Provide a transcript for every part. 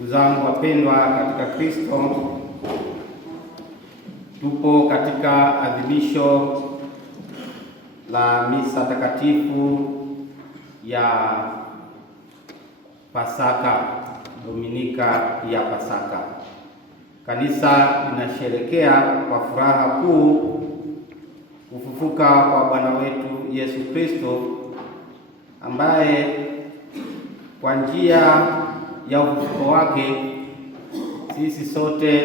Ndugu zangu wapendwa katika Kristo, tupo katika adhimisho la misa takatifu ya Pasaka, Dominika ya Pasaka. Kanisa linasherekea kwa furaha kuu kufufuka kwa Bwana wetu Yesu Kristo, ambaye kwa njia ya ufufuko wake sisi sote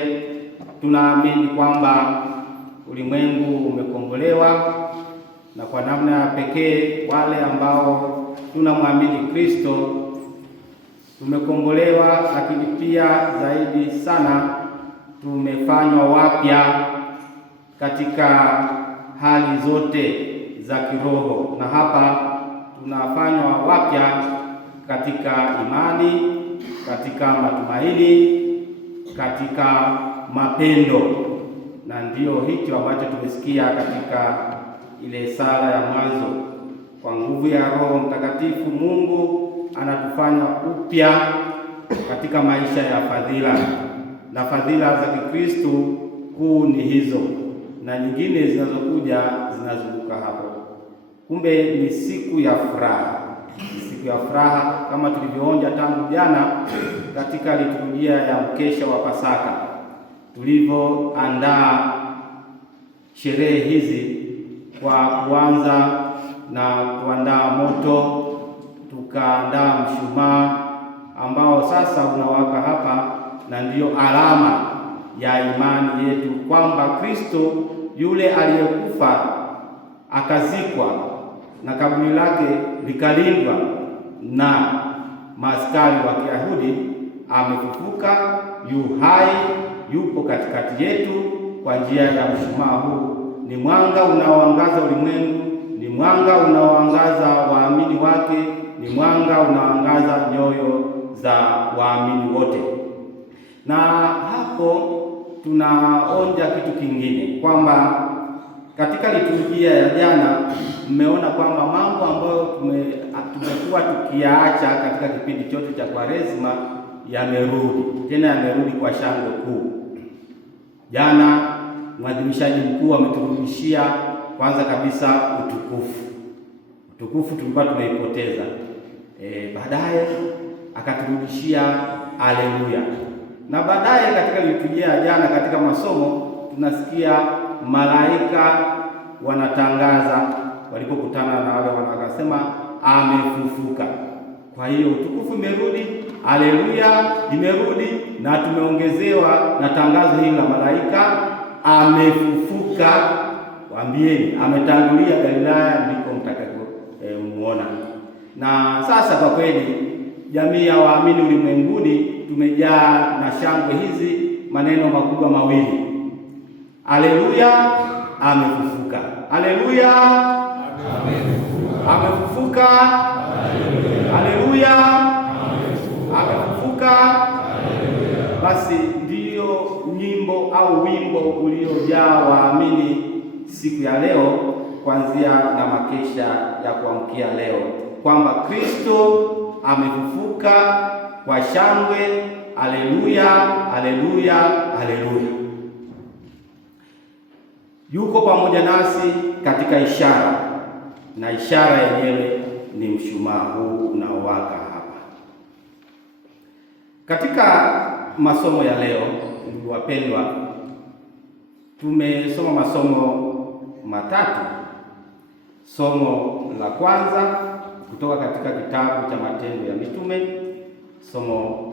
tunaamini kwamba ulimwengu umekombolewa, na kwa namna ya pekee wale ambao tunamwamini Kristo tumekombolewa, lakini pia zaidi sana tumefanywa wapya katika hali zote za kiroho, na hapa tunafanywa wapya katika imani, katika matumaini, katika mapendo. Na ndiyo hicho ambacho tumesikia katika ile sala ya mwanzo. Kwa nguvu ya Roho Mtakatifu, Mungu anatufanya upya katika maisha ya fadhila, na fadhila za Kikristo kuu ni hizo na nyingine zinazokuja zinazunguka hapo. Kumbe ni siku ya furaha, siku ya furaha kama tulivyoonja tangu jana katika liturujia ya mkesha wa Pasaka, tulivyoandaa sherehe hizi kwa kuanza na kuandaa moto, tukaandaa mshumaa ambao sasa unawaka hapa, na ndiyo alama ya imani yetu kwamba Kristo yule aliyekufa akazikwa na kaburi lake likalindwa na maaskari wa Kiyahudi amefufuka, yu hai, yupo katikati yetu kwa njia ya mshumaa huu. Ni mwanga unaoangaza ulimwengu, ni mwanga unaoangaza waamini wake, ni mwanga unaoangaza nyoyo za waamini wote. Na hapo tunaonja kitu kingine, kwamba katika liturujia ya jana mmeona kwamba mambo ambayo tumekuwa tukiyaacha katika kipindi chote cha Kwaresma yamerudi tena, yamerudi kwa shangwe kuu. Jana mwadhimishaji mkuu ameturudishia kwanza kabisa utukufu tulikuwa tumeipoteza, baadaye akaturudishia haleluya, na baadaye katika liturujia ya jana katika masomo tunasikia malaika wanatangaza walipokutana na wale wakasema amefufuka. Kwa hiyo utukufu imerudi, haleluya imerudi, na tumeongezewa na tangazo hili la malaika, amefufuka. Waambieni ametangulia Galilaya ndiko mtakapomuona. Na sasa kwa kweli jamii ya waamini ulimwenguni tumejaa na shangwe hizi, maneno makubwa mawili: haleluya, amefufuka. Haleluya, amefufuka. Haleluya, amefufuka. Basi ndiyo nyimbo au wimbo uliojaa waamini siku ya leo, kuanzia na makesha ya kuamkia leo, kwamba Kristo amefufuka kwa shangwe. Haleluya, haleluya, haleluya. Yuko pamoja nasi katika ishara, na ishara yenyewe ni mshumaa huu unaowaka hapa. Katika masomo ya leo, ndugu wapendwa, tumesoma masomo matatu. Somo la kwanza kutoka katika kitabu cha Matendo ya Mitume. Somo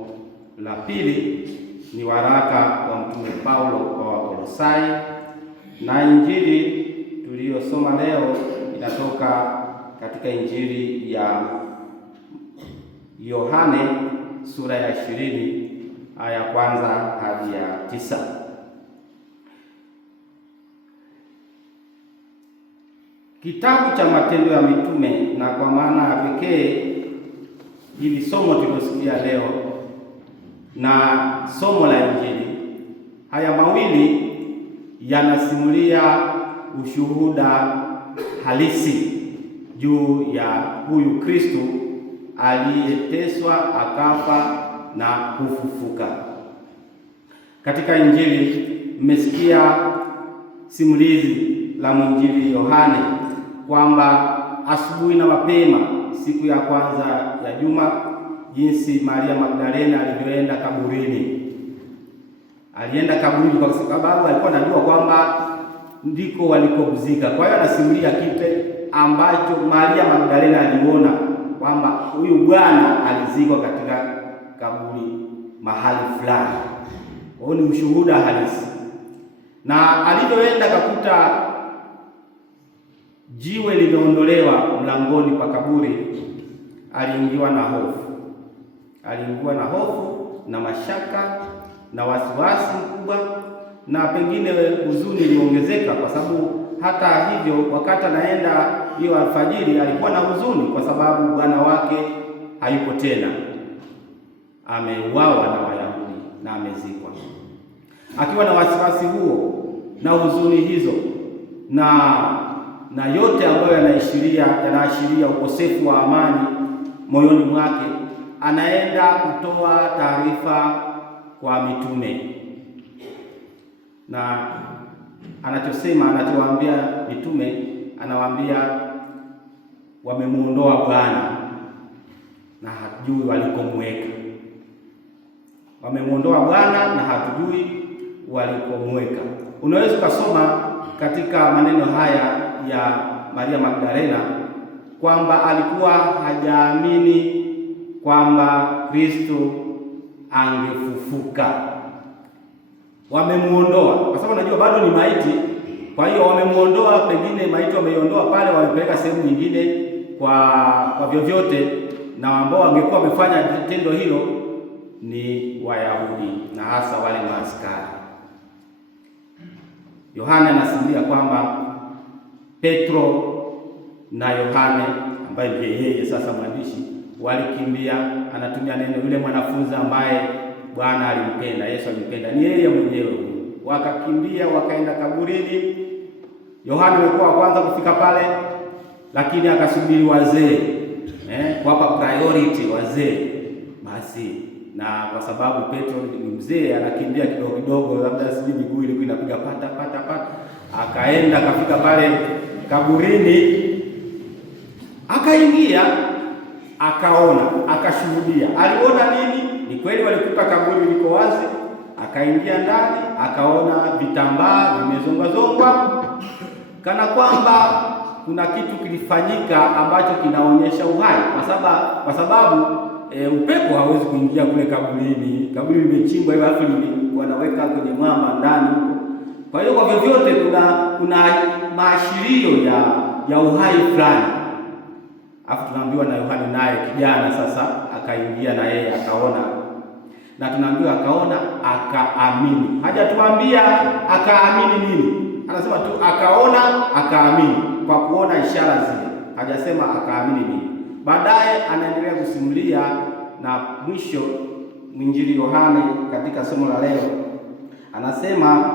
la pili ni waraka wa Mtume Paulo kwa Wakolosai, na injili tuliyosoma leo inatoka katika Injili ya Yohane sura ya 20 aya kwanza hadi ya 9. Kitabu cha Matendo ya Mitume, na kwa maana ya pekee hili somo tulilosikia leo na somo la Injili, haya mawili yanasimulia ushuhuda halisi juu ya huyu Kristo aliyeteswa, akafa, na kufufuka. Katika Injili mmesikia simulizi la mwinjili Yohane kwamba asubuhi na mapema siku ya kwanza ya juma, jinsi Maria Magdalena alivyoenda kaburini. Alienda kaburini kwa sababu alikuwa anajua kwamba ndiko walikomzika. Kwa hiyo anasimulia kile ambacho Maria Magdalena aliona kwamba huyu bwana alizikwa katika kaburi mahali fulani. Kwa hiyo ni ushuhuda halisi. Na alivyoenda akakuta jiwe limeondolewa mlangoni pa kaburi, aliingiwa na hofu na mashaka na wasiwasi mkubwa, na pengine huzuni iliongezeka, kwa sababu hata hivyo wakati anaenda hiyo alfajiri alikuwa na huzuni kwa sababu bwana wake hayupo tena, ameuawa na Wayahudi na amezikwa. Akiwa na wasiwasi huo na huzuni hizo na yote ambayo yanaashiria ukosefu wa amani moyoni mwake, anaenda kutoa taarifa kwa mitume, na anachowaambia mitume, anawaambia wamemuondoa Bwana na hatujui walikomweka. Wamemuondoa Bwana na hatujui walikomweka. Unaweza ukasoma katika maneno haya ya Maria Magdalena kwamba alikuwa hajaamini kwamba Kristo angefufuka. Wamemuondoa kwa sababu najua bado ni maiti. Kwa hiyo wamemuondoa, pengine maiti wameiondoa pale, wamepeleka sehemu nyingine kwa vyovyote, na ambao wangekuwa wamefanya tendo hilo ni Wayahudi na hasa wale maaskari. Yohane anasimulia kwamba Petro na Yohane ambaye ndiye yeye sasa mwandishi walikimbia. Anatumia neno yule mwanafunzi ambaye Bwana alimpenda, Yesu alimpenda, ni yeye mwenyewe. Wakakimbia wakaenda kaburini. Yohane alikuwa wa kwanza kufika pale, lakini akasubiri wazee, kuwapa priority wazee. Basi na kwa sababu Petro ni mzee, anakimbia kidogo kidogo, labda sijui miguu ilikuwa inapiga pata pata pata, akaenda akafika pale kaburini, akaingia, akaona, akashuhudia. Aliona nini? Ni kweli walikuta kaburi liko wazi. Akaingia ndani, akaona vitambaa vimezongwazongwa, kana kwamba kuna kitu kilifanyika ambacho kinaonyesha uhai, kwa sababu upepo hawezi kuingia kule kaburini. Kaburi limechimbwa hivi, alafu wanaweka kwenye mwamba ndani huko. Kwa hiyo kwa vyovyote kuna maashirio ya uhai fulani. Alafu tunaambiwa na Yohane naye kijana sasa akaingia na yeye akaona, na tunaambiwa akaona akaamini. Hajatuambia akaamini nini, anasema tu akaona akaamini, kwa kuona ishara zile. Hajasema akaamini nini. Baadaye anaendelea kusimulia, na mwisho mwinjili Yohane katika somo la leo anasema,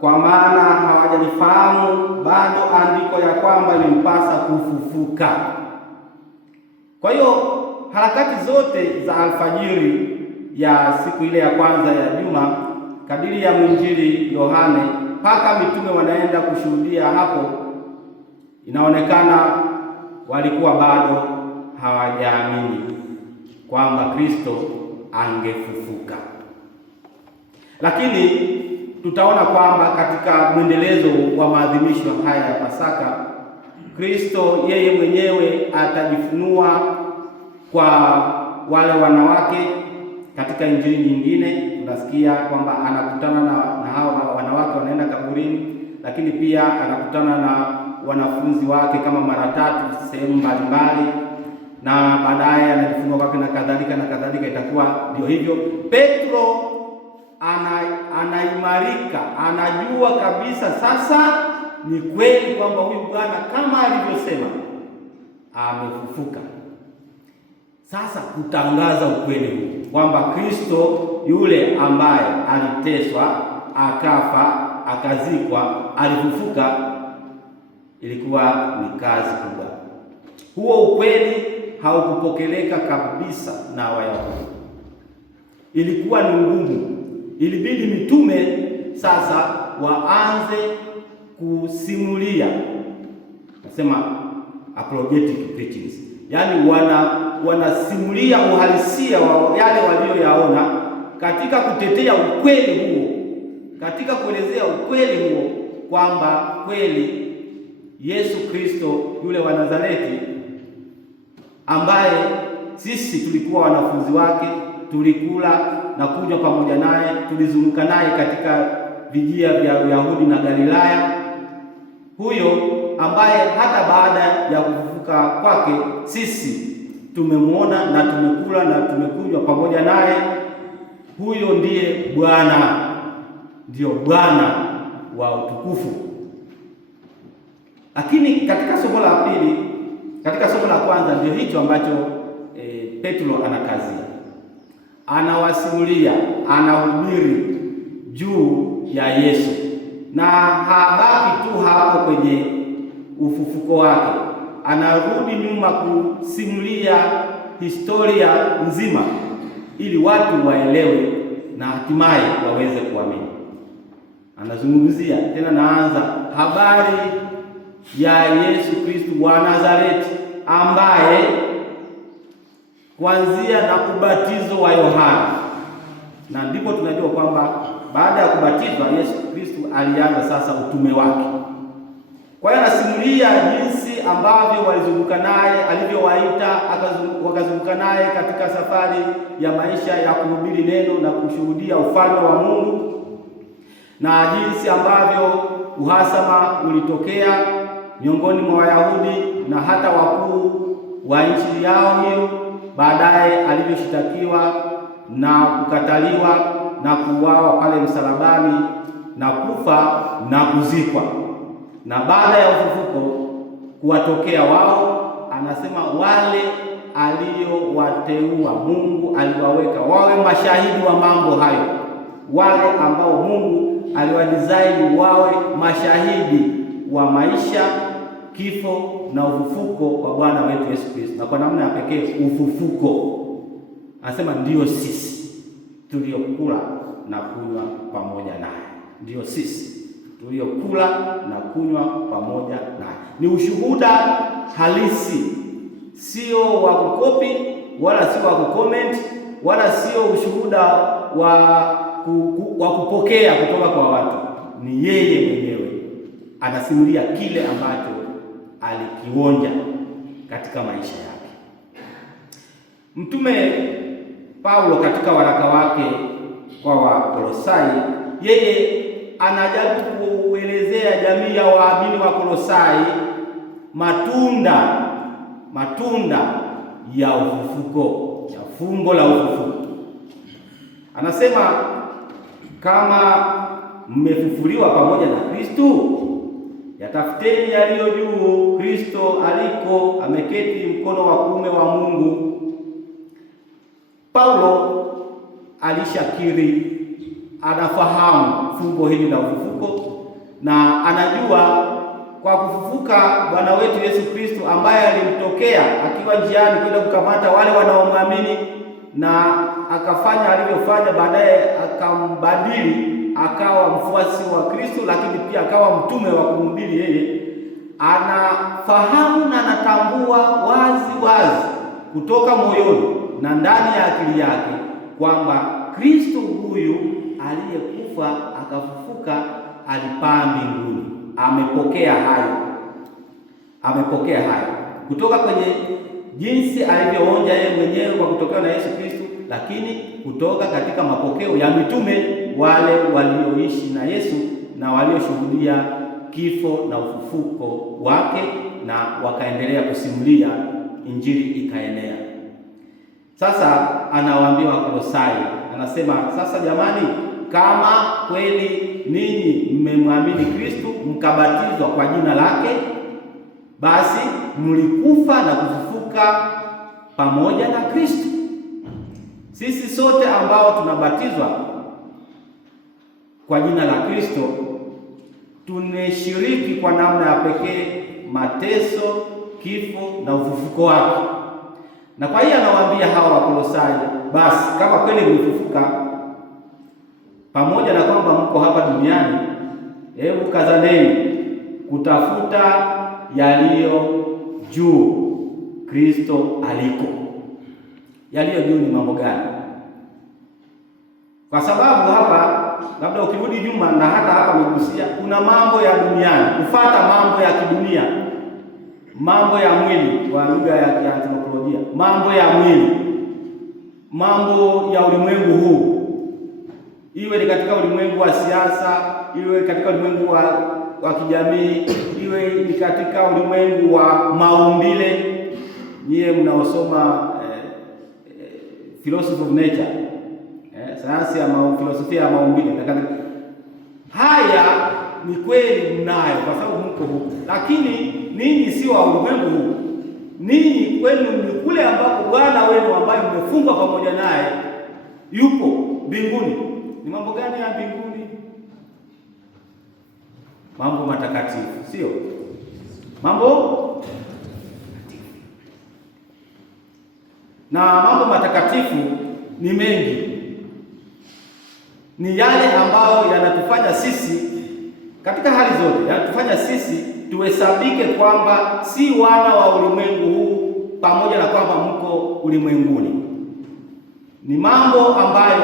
kwa maana hawajalifahamu bado andiko ya kwamba ilimpasa kufufuka. Kwa hiyo harakati zote za alfajiri ya siku ile ya kwanza ya juma, kadiri ya mwinjili Yohane mpaka mitume wanaenda kushuhudia hapo, inaonekana walikuwa bado hawajaamini kwamba Kristo angefufuka. Lakini tutaona kwamba katika mwendelezo wa maadhimisho haya ya Pasaka, Kristo yeye mwenyewe atajifunua kwa wale wanawake. Katika injili nyingine tunasikia kwamba anakutana na hao wanawake wanaenda kaburini, lakini pia anakutana na wanafunzi wake kama mara 3 sehemu mbalimbali, na baadaye anajifunua kwake na kadhalika. Itakuwa ndio hivyo. Petro anaimarika, anajua kabisa sasa ni kweli kwamba huyu Bwana kama alivyosema amefufuka. Sasa kutangaza ukweli huu kwamba Kristo yule ambaye aliteswa, akafa, akazikwa, alifufuka, ilikuwa ni kazi kubwa. Huo ukweli haukupokeleka kabisa na Wayahudi. ilikuwa ni ngumu. Ilibidi mitume sasa waanze kusimulia, nasema apologetic preaching, yaani wanasimulia uhalisia wa yale walioyaona katika kutetea ukweli huo, katika kuelezea ukweli huo kwamba kweli Yesu Kristo yule wa Nazareti, ambaye sisi tulikuwa wanafunzi wake, tulikula na kunywa pamoja naye, tulizunguka naye katika vijia vya Uyahudi na Galilaya, huyo ambaye hata baada ya kufufuka kwake sisi tumemwona na tumekula na tumekunywa pamoja naye, huyo ndiye Bwana, ndio Bwana wa utukufu. Lakini katika somo la pili, katika somo la kwanza, ndio hicho ambacho Petro anakazia, anawasimulia, anahubiri juu ya Yesu, na habaki tu hapo kwenye ufufuko wake, anarudi nyuma kusimulia historia nzima ili watu waelewe na hatimaye waweze kuamini. Anazungumzia tena, naanza habari ya Yesu Kristo wa Nazareti, ambaye kuanzia na ubatizo wa Yohana, na ndipo tunajua kwamba baada ya kubatizwa Yesu Kristo alianza sasa utume wake. Kwa hiyo anasimulia jinsi ambavyo walizunguka naye, alivyowaita wakazunguka naye katika safari ya maisha ya kuhubiri neno na kushuhudia ufalme wa Mungu, na jinsi ambavyo uhasama ulitokea miongoni mwa Wayahudi na hata wakuu wa nchi yao hiyo, baadaye alivyoshitakiwa na kukataliwa na kuuawa pale msalabani na kufa na kuzikwa, na baada ya ufufuko kuwatokea wao. Anasema wale aliowateua Mungu aliwaweka wawe mashahidi wa mambo hayo, wale ambao Mungu aliwadesign wawe mashahidi wa maisha, kifo na ufufuko wa Bwana wetu Yesu Kristo, na kwa namna ya pekee ufufuko. Anasema ndio sisi tuliokula na kunywa pamoja naye, ndio sisi tuliokula na kunywa pamoja naye. Ni ushuhuda halisi, sio wa kukopi wala sio wa kucomment wala sio ushuhuda wa kupokea kutoka kwa watu. Ni yeye mwenyewe anasimulia kile ambacho alikionja katika maisha yake. Mtume Paulo katika waraka wake kwa Wakolosai, yeye anajaribu kuelezea jamii ya waamini wa Kolosai matunda ya ufufuko, ya fumbo la ufufuko. Anasema kama mmefufuliwa pamoja na Kristo, yatafuteni yaliyo juu, Kristo aliko ameketi mkono wa kuume wa Mungu. Paulo alishakiri, anafahamu fumbo hili la ufufuko, na anajua kwa kufufuka Bwana wetu Yesu Kristo, ambaye alimtokea akiwa njiani kwenda kukamata wale wanaomwamini, na akafanya alivyofanya, baadaye akambadili akawa mfuasi wa Kristo, lakini pia akawa mtume wa kumhubiri yeye. Anafahamu na anatambua wazi kutoka moyoni na ndani ya akili yake kwamba Kristo huyu aliyekufa akafufuka alipaa mbinguni, amepokea hayo kutoka kwenye jinsi alivyoonja yeye mwenyewe kwa kutokana na Yesu Kristo, lakini kutoka katika mapokeo ya mitume wale walioishi na Yesu na walioshuhudia kifo na ufufuko wake, na wakaendelea kusimulia, injili ikaenea. Sasa anawaambia Wakolosai, anasema sasa jamani, kama kweli ninyi mmemwamini Kristo mkabatizwa kwa jina lake, basi mlikufa na kufufuka pamoja na Kristo. Sisi sote ambao tunabatizwa kwa jina la Kristo tunashiriki kwa namna ya pekee mateso, kifo na ufufuko wake. Na kwa hiyo anawaambia hawa Wakolosai basi kama kweli mmefufuka, pamoja na kwamba mko hapa duniani, hebu kazaneni kutafuta yaliyo juu, Kristo aliko. Yaliyo juu ni mambo gani? Kwa sababu hapa labda ukirudi nyuma na hata hapa umegusia, kuna mambo ya duniani, kufuata mambo ya kidunia, mambo ya mwili kwa lugha ya kiantropolojia, mambo ya mwili, mambo ya ulimwengu huu, iwe ni katika ulimwengu wa siasa, iwe katika ulimwengu wa kijamii, iwe ni katika ulimwengu wa maumbile. Nyie mnaosoma philosophy of nature, sayansi ya filosofia ya maumbile, haya ni kweli mnayo kwa sababu mko huko, lakini ninyi si wa ulimwengu huu. Ninyi kwenu ni kule ambapo Bwana wenu ambaye mmefungwa pamoja naye yupo mbinguni. Ni mambo gani ya mbinguni? Mambo matakatifu, sio mambo. Na mambo matakatifu ni mengi, ni yale ambayo yanatufanya sisi katika hali zote, yanatufanya sisi tuhesabike kwamba si wana wa ulimwengu huu, pamoja na kwamba mko ulimwenguni. Ni mambo ambayo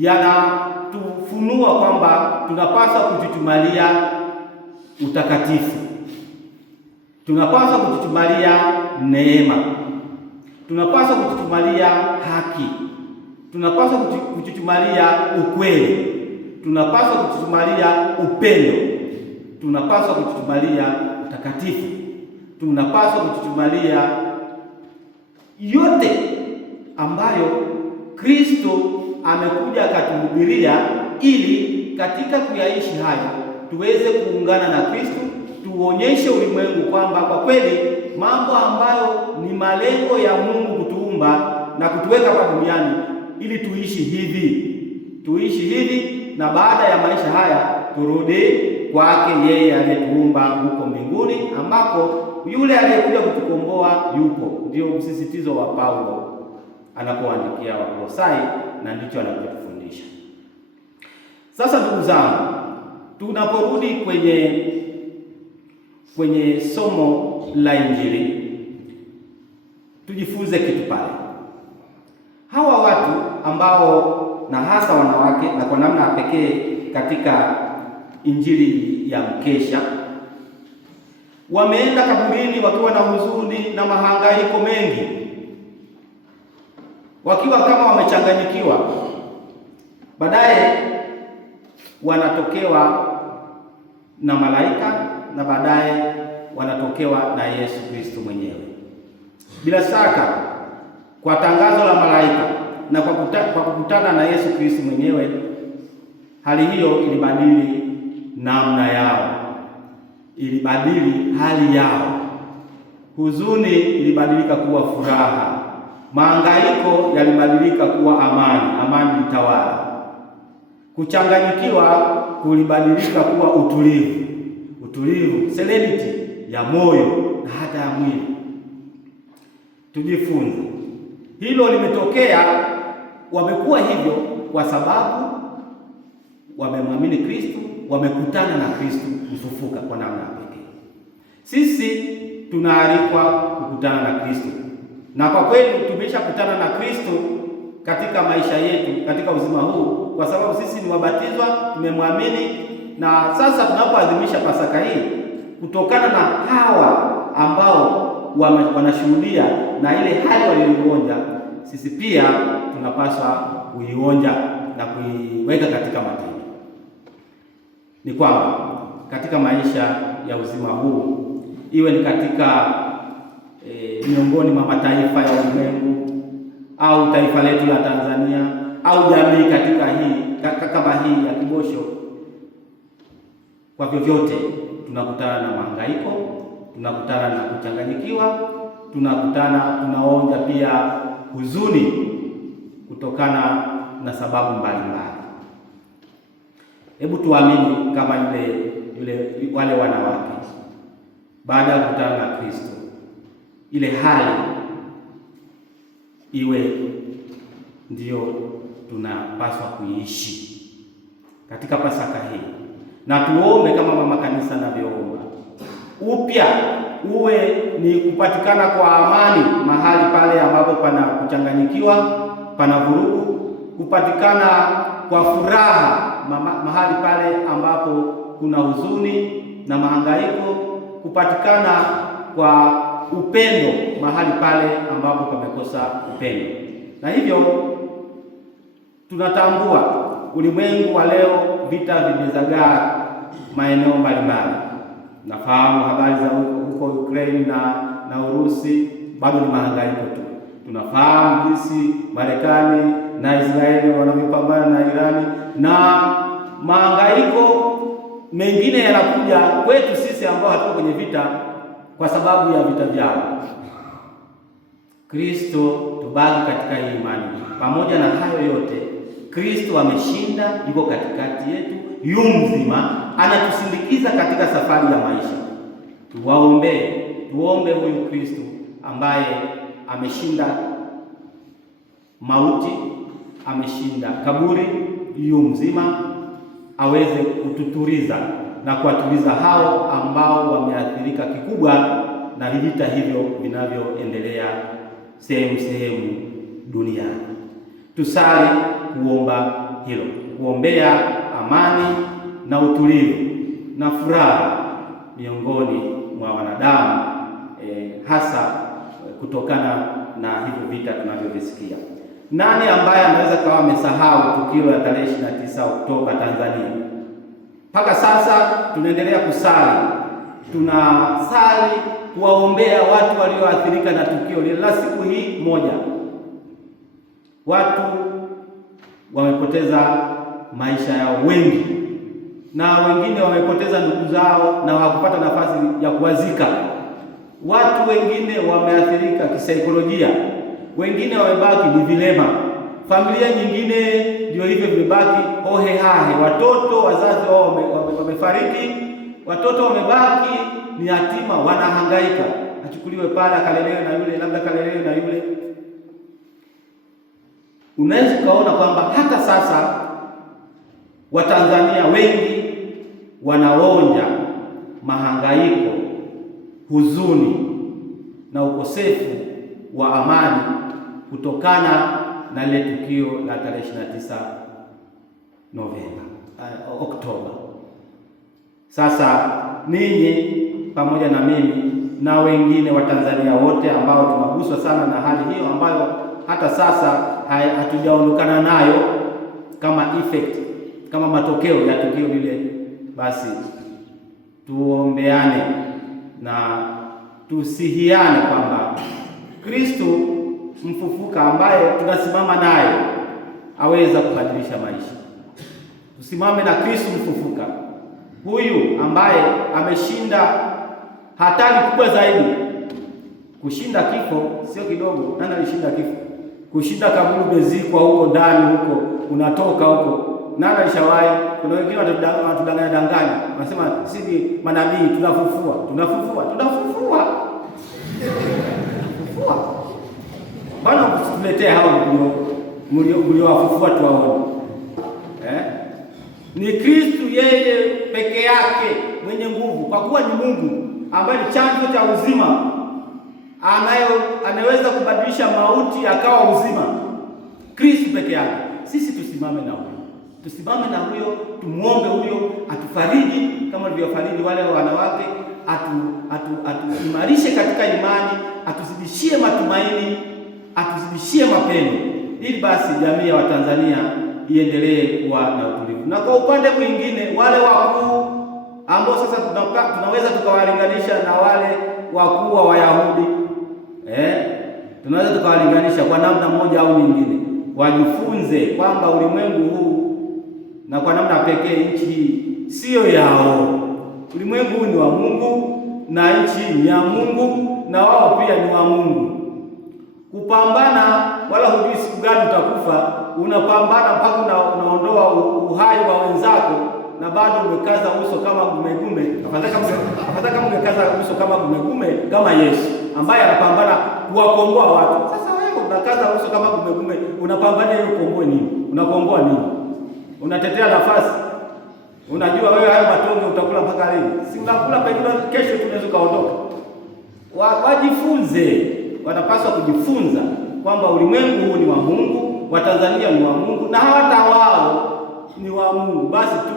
yanatufunua kwamba tunapaswa kujichumalia utakatifu, tunapaswa kujichumalia neema, tunapaswa kujichumalia haki, tunapaswa kujichumalia ukweli, tunapaswa kujichumalia upendo, tunapaswa kujichumalia utakatifu, tunapaswa kujichumalia yote ambayo Kristo amekuja akatuhubiria, ili katika kuyaishi hayo tuweze kuungana na Kristo, tuonyeshe ulimwengu kwamba kwa kweli mambo ambayo ni malengo ya Mungu kutuumba na kutuweka hapa duniani ili tuishi hivi, na baada ya maisha haya turudi kwake yeye aliyetuumba huko mbinguni, ambako yule aliyekuja kutukomboa yupo. Ndio msisitizo wa Paulo anapoandikia Wakolosai, na ndicho anachotufundisha. Sasa ndugu zangu, tunaporudi kwenye somo la Injili, tujifunze kitu pale. Hawa watu ambao, na hasa wanawake, na kwa namna pekee katika Injili ya mkesha, wameenda kaburini wakiwa na huzuni na mahangaiko mengi, wakiwa kama wamechanganyikiwa. Baadaye wanatokewa na malaika, na baadaye wanatokewa na Yesu Kristo mwenyewe. Bila shaka kwa tangazo la malaika na kwa kukutana na Yesu Kristo mwenyewe, hali hiyo ilibadili namna yao, ilibadili hali yao. Huzuni ilibadilika kuwa furaha, mahangaiko yalibadilika kuwa amani, amani ilitawala. Kuchanganyikiwa kulibadilika kuwa utulivu, serenity ya moyo na hata ya mwili. Tujifunze hilo limetokea, wamekuwa hivyo kwa sababu wamemwamini Kristo, wamekutana na Kristo mfufuka kwa namna pekee. Sisi tunaalikwa kukutana na Kristo, na kwa kweli tumeshakutana na Kristo katika maisha yetu, katika uzima huu, kwa sababu sisi ni wabatizwa, tumemwamini. Na sasa tunapoadhimisha Pasaka hii, kutokana na hawa ambao wanashuhudia na ile hali walioionja, sisi pia tunapaswa kuionja na kuiweka katika matendo. Ni kwamba katika maisha ya uzima huu, iwe ni katika miongoni mwa mataifa ya ulimwengu au taifa letu la Tanzania au jamii katika kama hii ya Kibosho, kwa vyovyote tunakutana na mahangaiko, tunakutana na kuchanganyikiwa, tunaonja pia huzuni kutokana na sababu mbalimbali. Hebu tuamini kama wale wanawake, baada ya kukutana na Kristo, ile hali iwe ndiyo tunapaswa kuiishi katika Pasaka hii, na tuombe kama mama kanisa anavyoomba. Upya uwe ni kupatikana kwa amani mahali pale ambapo pana kuchanganyikiwa, pana vurugu, kupatikana kwa furaha mahali pale ambapo kuna huzuni na mahangaiko, kupatikana kwa upendo mahali pale ambapo pamekosa upendo. Na hivyo tunatambua ulimwengu wa leo, vita vimezagaa maeneo mbalimbali. Nafahamu habari za huko Ukraine na Urusi, bado ni mahangaiko tu. Tunafahamu jinsi Marekani na Israeli wanavyopambana na Irani, na mahangaiko mengine yanakuja kwetu sisi ambao hatuko kwenye vita kwa sababu ya vita vyao. Kristo, tubaki katika hii imani. Pamoja na hayo yote, Kristo ameshinda, yuko katikati yetu, yu mzima, anatusindikiza katika safari ya maisha. Tuombe huyu Kristo ambaye ameshinda mauti, ameshinda kaburi, yu mzima, aweze kututuriza na kuwatuliza hao ambao wameathirika kikubwa na vita hivyo vinavyoendelea sehemu duniani. Tusali kuomba hilo, kuombea amani na utulivu na furaha miongoni mwa wanadamu, hasa kutokana na hivyo vita tunavyovisikia. Nani ambaye anaweza kawa amesahau tukio la tarehe 29 Oktoba Tanzania? Mpaka sasa tunaendelea kusali, tunasali kuwaombea watu walioathirika na tukio lile la siku hii moja. Watu wamepoteza maisha yao wengi, na wengine wamepoteza ndugu zao na hawakupata nafasi ya kuwazika. Watu wengine wameathirika kisaikolojia, wengine wamebaki ni vilema, familia nyingine ndio hivyo vimebaki hohe hahe, watoto wazazi wao wamefariki, watoto wamebaki ni yatima, wanahangaika, achukuliwe pale akalelewe na yule, labda kalelewe na yule. Unaweza kuona kwamba hata sasa Watanzania wengi wanaonja mahangaiko, huzuni na ukosefu wa amani kutokana na ile tukio la tarehe 29 Oktoba. Sasa ninyi pamoja na mimi na wengine wa Tanzania wote ambao tunaguswa sana na hali hiyo ambayo hata sasa hatujaondokana nayo kama effect, kama matokeo ya tukio lile, basi tuombeane na tusihiane kwamba Kristo mfufuka ambaye tunasimama naye aweza kubadilisha maisha. Tusimame na Kristo mfufuka, huyu ambaye ameshinda hatari kubwa zaidi. Kushinda kifo sio kidogo. Nani alishinda kifo? Kushinda kaburi, umezikwa huko ndani, huko unatoka huko. Nani alishawahi? Kuna wengine wanatudanganya, wanasema sisi manabii tunafufua. Bwana mtuletee hao mliowafufua tuwaone. Ni Kristo yeye peke yake mwenye nguvu, kwa kuwa ni Mungu ambaye ni chanzo cha uzima, anaweza kubadilisha mauti akawa uzima. Kristo peke yake. Sisi tusimame na huyo, tumuombe huyo atufariji kama alivyofariji wale wanawake, atuimarishe katika imani, atuzidishie matumaini, atuzidishie mapendo, ili basi jamii ya Watanzania iendelee kuwa na utulivu. Na kwa upande mwingine, wale wakuu ambao sasa tunaweza tukawalinganisha na wale wakuu wa Wayahudi, tunaweza tukawalinganisha kwa namna moja au nyingine, wajifunze kwamba ulimwengu huu na kwa namna pekee nchi hii sio yao. Ulimwengu huu ni wa Mungu na nchi ni ya Mungu na wao pia ni wa Mungu. Kupambana, wala hujui siku gani utakufa, unapambana mpaka unaondoa uhai wa wenzako na bado umekaza uso kama gumegume. Afadhali umekaza uso kama gumegume kama Yesu ambaye anapambana kuwakomboa watu. Sasa wewe unakaza uso kama gumegume, unapambania hiyo ukomboe nini? Unakomboa nini? Unatetea nafasi. Unajua wewe hayo matonge utakula mpaka lini? Si unakula pengine kesho tunaweza kaondoka. Wajifunze, wanapaswa kujifunza kwamba ulimwengu huu ni wa Mungu, Watanzania ni wa Mungu na hata wao ni wa Mungu. Basi tu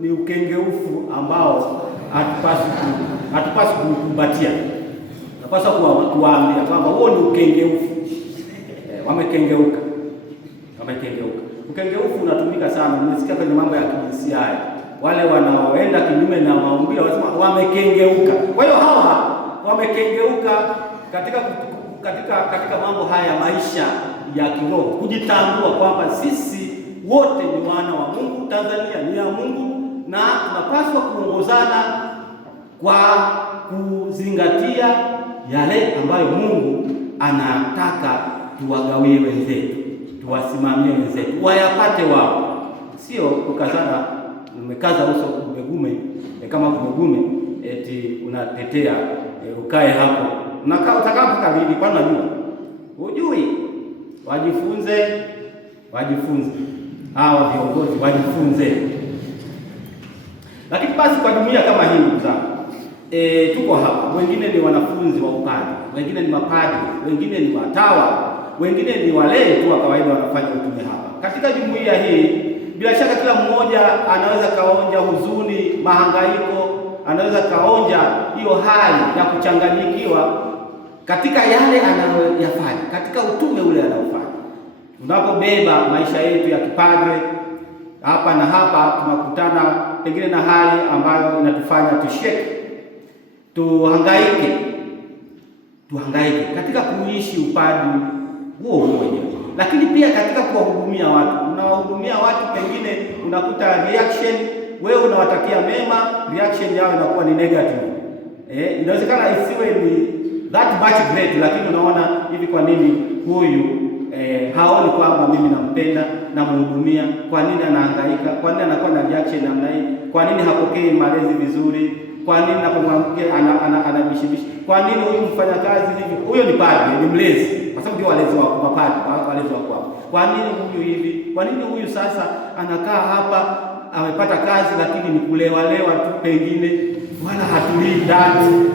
ni ukengeufu ambao hatupaswi kukumbatia. Tunapaswa kuwaambia kwamba huo ni ukengeufu. Wamekengeuka. Ukengeufu unatumika sana. Nimesikia kwenye mambo ya kijinsia haya. Wale wanaoenda kinyume na maumbile wanasema wamekengeuka. Kwa hiyo hawa wamekengeuka katika mambo haya ya maisha ya kiroho, kujitambua kwamba sisi wote ni wana wa Mungu, Tanzania ni ya Mungu, na tunapaswa kuongozana kwa kuzingatia yale ambayo Mungu anataka tuwagawie wenzetu, tuwasimamie wenzetu, wayapate wao, sio kukazana. Umekaza uso gumegume, kama gumegume eti unatetea ukae hapo. Unakaa utakapo kalini kwa nini? Hujui. Wajifunze. Hawa viongozi wajifunze. Lakini basi kwa jumuiya kama hii ndugu zangu, tuko hapa. Wengine ni wanafunzi wa upadre, wengine ni mapadri, wengine ni watawa, wengine ni wale tu wa kawaida wanafanya utume hapa. Katika jumuiya hii bila shaka kila mmoja anaweza kaonja huzuni, mahangaiko, anaweza kaonja hiyo hali ya kuchanganyikiwa katika yale anayoyafanya, katika utume ule anaofanya. Tunapobeba maisha yetu ya kipadre hapa na hapa, tunakutana pengine na hali ambayo inatufanya tusheke, tuhangaike katika kuishi upadre huo wenyewe, lakini pia katika kuwahudumia watu. Unawahudumia watu, pengine unakuta reaction, wewe unawatakia mema, reaction yao inakuwa ni negative. Inawezekana isiwe ni that much great, lakini unaona hivi, kwa nini huyu haoni kwamba mimi nampenda, namhudumia? Kwa nini anahangaika? Kwa nini anakuwa na reaction namna hii? Kwa nini hapokei malezi vizuri? Kwa nini napomwambia anabishibishi? Kwa nini huyu mfanyakazi hivi? Huyo ni padre, ni mlezi, kwa sababu ndio walezi wako, mapadre walezi wako. Kwa nini huyu hivi? Kwa nini huyu sasa anakaa hapa amepata kazi lakini ni kulewa tu, pengine wala hatulii ndani,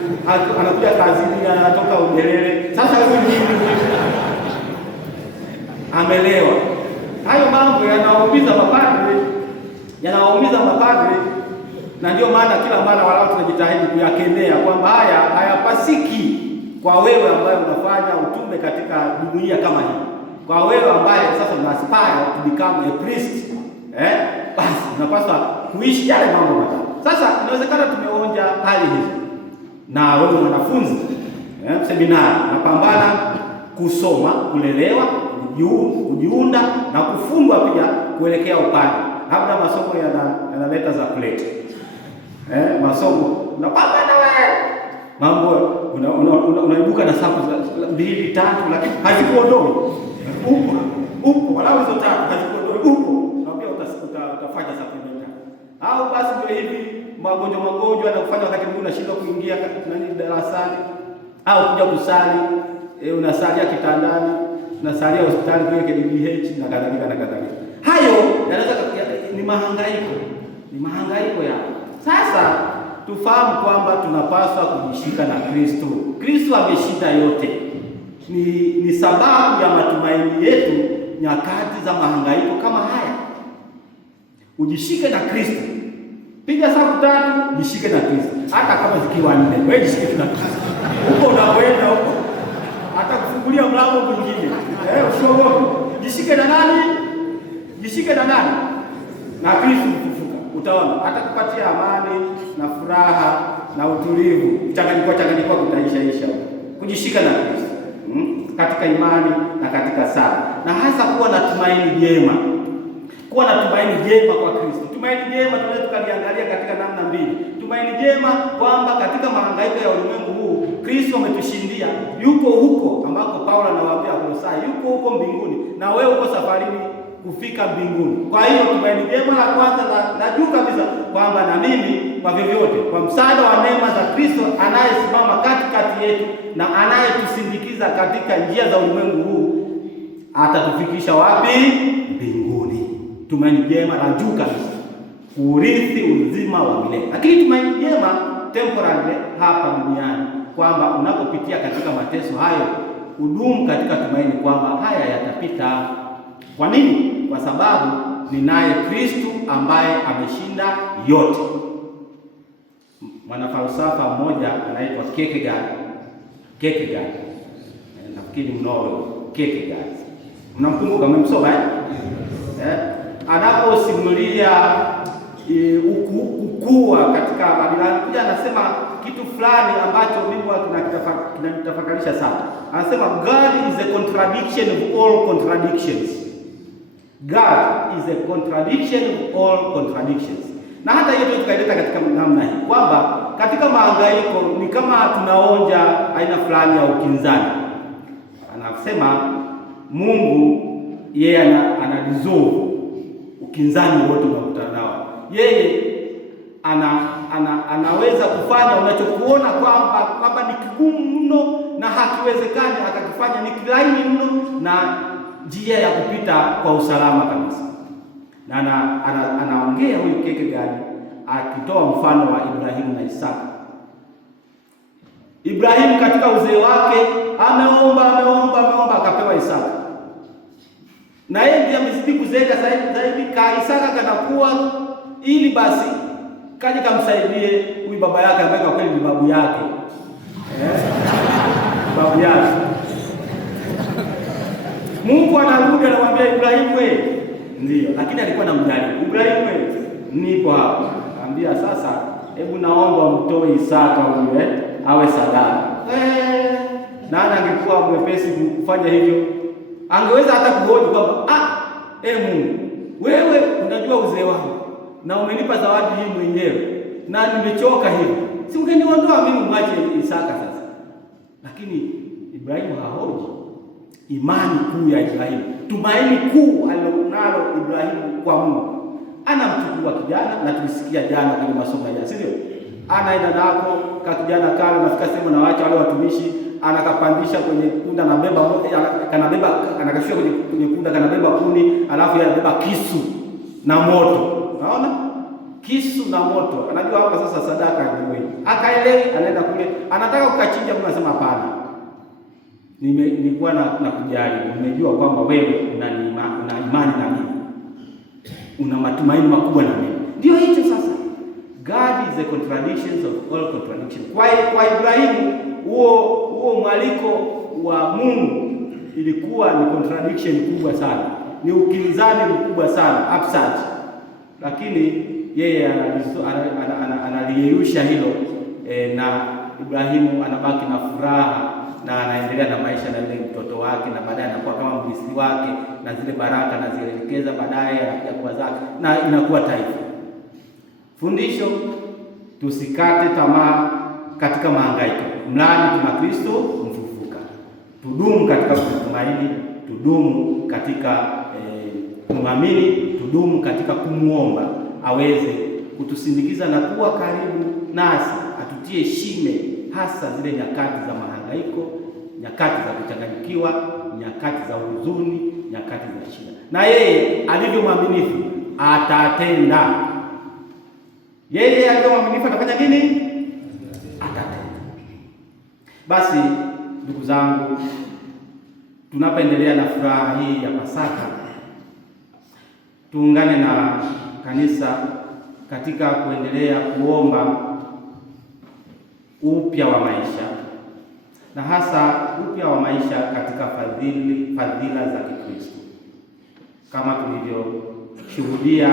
anakuja kazini anatoka ujelele. Sasa huyu hivi amelewa. Hayo mambo yanawaumiza mapadre, na ndio maana kila mara wala tunajitahidi kuyakemea kwamba haya hayapasiki kwa wewe ambaye unafanya utume katika jumuiya kama hii. Kwa wewe ambaye sasa una aspire to become a priest, basi unapaswa kuishi yale mambo matatu. Sasa inawezekana tumeonja hali hizi, na wewe mwanafunzi seminari unapambana kusoma, kulelewa, kujiunda na kufundwa pia kuelekea upadre. Labda masomo yanaleta za kuleta masomo unapambana wewe, mambo unaibuka na safu 2 3, lakini hazikuondoi upo wala hizo 3 hazikuondoi upo, naambia utafanya supplement. Au basi ndio hivi magonjwa na kufanya wakati mwingine unashindwa kuingia darasani au kuja kusali, unasalia kitandani, unasalia hospitali kwenye KDH na kadhalika. Hayo yanaweza ni mahangaiko ya. Sasa tufahamu kwamba tunapaswa kujishika na Kristo. Kristo ameshinda yote. Ni sababu ya matumaini yetu nyakati za mahangaiko kama haya. Ujishike na Kristo. Piga safu 3, jishike na Kristo. Hata kama zikiwa 4, wewe jishike na Kristo. Huko unakwenda huko, hata kufungulia mlango mwingine. Usiogope. Jishike na nani? Na Kristo mfufuka. Utaona atakupatia amani na furaha na utulivu. Changanyiko kutaisha. Kujishika na Kristo katika imani na katika sala, na hasa kuwa na tumaini jema. Kuwa na tumaini jema kwa Kristo. Tumaini jema tunaweza tukaliangalia katika namna mbili. Tumaini jema kwamba katika mahangaiko ya ulimwengu huu Kristo ametushindia, yuko huko ambako Paulo anawaambia Kolosai, yuko huko mbinguni na wewe uko safarini kufika mbinguni. Kwa hiyo tumaini jema la kwanza la juu kabisa kwamba na mimi kwa vyovyote, kwa msaada wa neema za Kristo anayesimama katikati yetu na anayetusindikiza katika njia za ulimwengu huu, atatufikisha wapi? Mbinguni. Tumaini jema la juu kabisa, urithi uzima wa milele. Lakini tumaini jema temporary hapa duniani, kwamba unapopitia katika mateso hayo, udumu katika tumaini kwamba haya yatapita. Kwa nini? Kwa sababu ninaye Kristo ambaye ameshinda yote. Mwanafalsafa mmoja anaitwa Kierkegaard. Nafikiri mnao Kierkegaard. Mnamkumbuka, mmemsoma anaposimulia ukua katika Babeli, kuja anasema kitu fulani ambacho mimi kinanitafakarisha sana. Anasema God is a contradiction of all contradictions. God is a contradiction of all contradictions. Na hata hiyo tukaileta katika namna hii kwamba katika mahangaiko ni kama tunaonja aina fulani ya ukinzani. Anasema Mungu yeye ana dissolve ukinzani wote unakutana nao. Yeye anaweza kufanya unachokuona kwamba ni kigumu mno na hakiwezekani, akakifanya ni kilaini mno na njia ya kupita kwa usalama kabisa. Na anaongea huyu Kierkegaard akitoa mfano wa Ibrahimu na Isaka. Ibrahimu katika uzee wake ameomba akapewa Isaka. Na yeye ndiye amezidi kuzeeka zaidi, ka Isaka kanakuwa ili basi kaje kamsaidie huyu baba yake ambaye kwa kweli ni babu yake. Babu yake. Mungu anarudi anamwambia Ibrahimu, wewe ndio, lakini alikuwa anamjaribu. Ibrahimu, wewe nipo hapa. Anambia sasa, hebu naomba mtoe Isaka huyu awe sadaka. Nani angekuwa mwepesi kufanya hivyo? Angeweza hata kuhoji kwamba Mungu, wewe unajua uzee wangu na umenipa zawadi hii mwenyewe na nimechoka hivi, si ungeniondoa mimi mwache Isaka sasa? Lakini Ibrahimu hahoji. Imani kuu ya Ibrahimu, tumaini kuu alilonalo Ibrahimu kwa Mungu, anamchukua kijana, na tulisikia jana kwenye masomo ya sivyo, anaenda nako ka kijana kale, nafika sehemu na waacha wale watumishi, anakapandisha kwenye punda, anakashia kwenye punda, kanabeba kuni, alafu anabeba kisu na moto. Unaona? Kisu na moto. Anajua hapa sasa sadaka ni wewe. Akaelewi, anaenda kule, anataka kukachinja, Mungu anasema hapana. Nilikuwa na kujali, nimejua kwamba wewe una imani na mimi, una matumaini makubwa na mimi. Ndio hicho sasa. God is the contradictions of all contradictions. Kwa Ibrahimu huo mwaliko wa Mungu ilikuwa ni contradiction kubwa sana, ni ukinzani mkubwa sana, absurd. Lakini yeye analiyeyusha hilo, na Ibrahimu anabaki na furaha na anaendelea na maisha na yule mtoto wake, na baadaye anakuwa kama mrithi wake, na zile baraka anazielekeza baadaye anakuja kwa zake na inakuwa taifa. Fundisho: tusikate tamaa katika mahangaiko, mradi tuna Kristo mfufuka. Tudumu katika kutumaini, tudumu katika kumwamini, tudumu katika kumuomba aweze kutusindikiza na kuwa karibu nasi, atutie shime, hasa zile nyakati za mahangaiko, nyakati za kuchanganyikiwa, nyakati za huzuni, nyakati za shida. Na yeye alivyo mwaminifu atatenda. Yeye alivyo mwaminifu atafanya nini? Atatenda. Basi ndugu zangu, tunapoendelea na furaha hii ya Pasaka, tuungane na kanisa katika kuendelea kuomba upya wa maisha, na hasa upya wa maisha katika fadhila za Kikristo, kama tulivyoshuhudia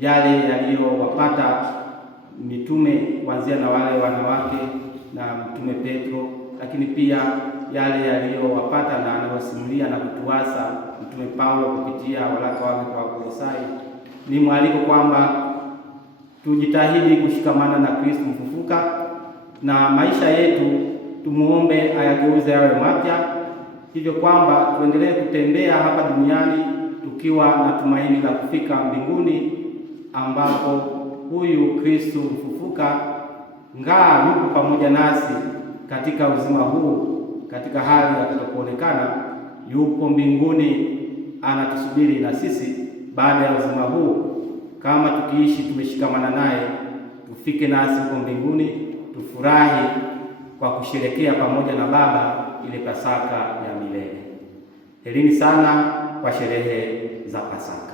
yale yaliyowapata mitume, kuanzia na wale wanawake na Mtume Petro, lakini pia yale yaliyowapata na anawasimulia na kutuasa Mtume Paulo kupitia waraka wake kwa Wakolosai. Ni mwaliko kwamba tujitahidi kushikamana na Kristo mfufuka, na maisha yetu tumuombe ayageuze yawe mapya, hivyo kwamba tuendelee kutembea hapa duniani tukiwa na tumaini la kufika mbinguni, ambapo huyu Kristo mfufuka yuko pamoja nasi katika uzima huu, katika hali ya kutokuonekana, yupo mbinguni anatusubiri na sisi baada ya uzima huu, kama tukiishi tumeshikamana naye, tufike nasi huko mbinguni, tufurahi kwa kusherekea pamoja na Baba ile Pasaka ya milele. Helini sana kwa sherehe za Pasaka.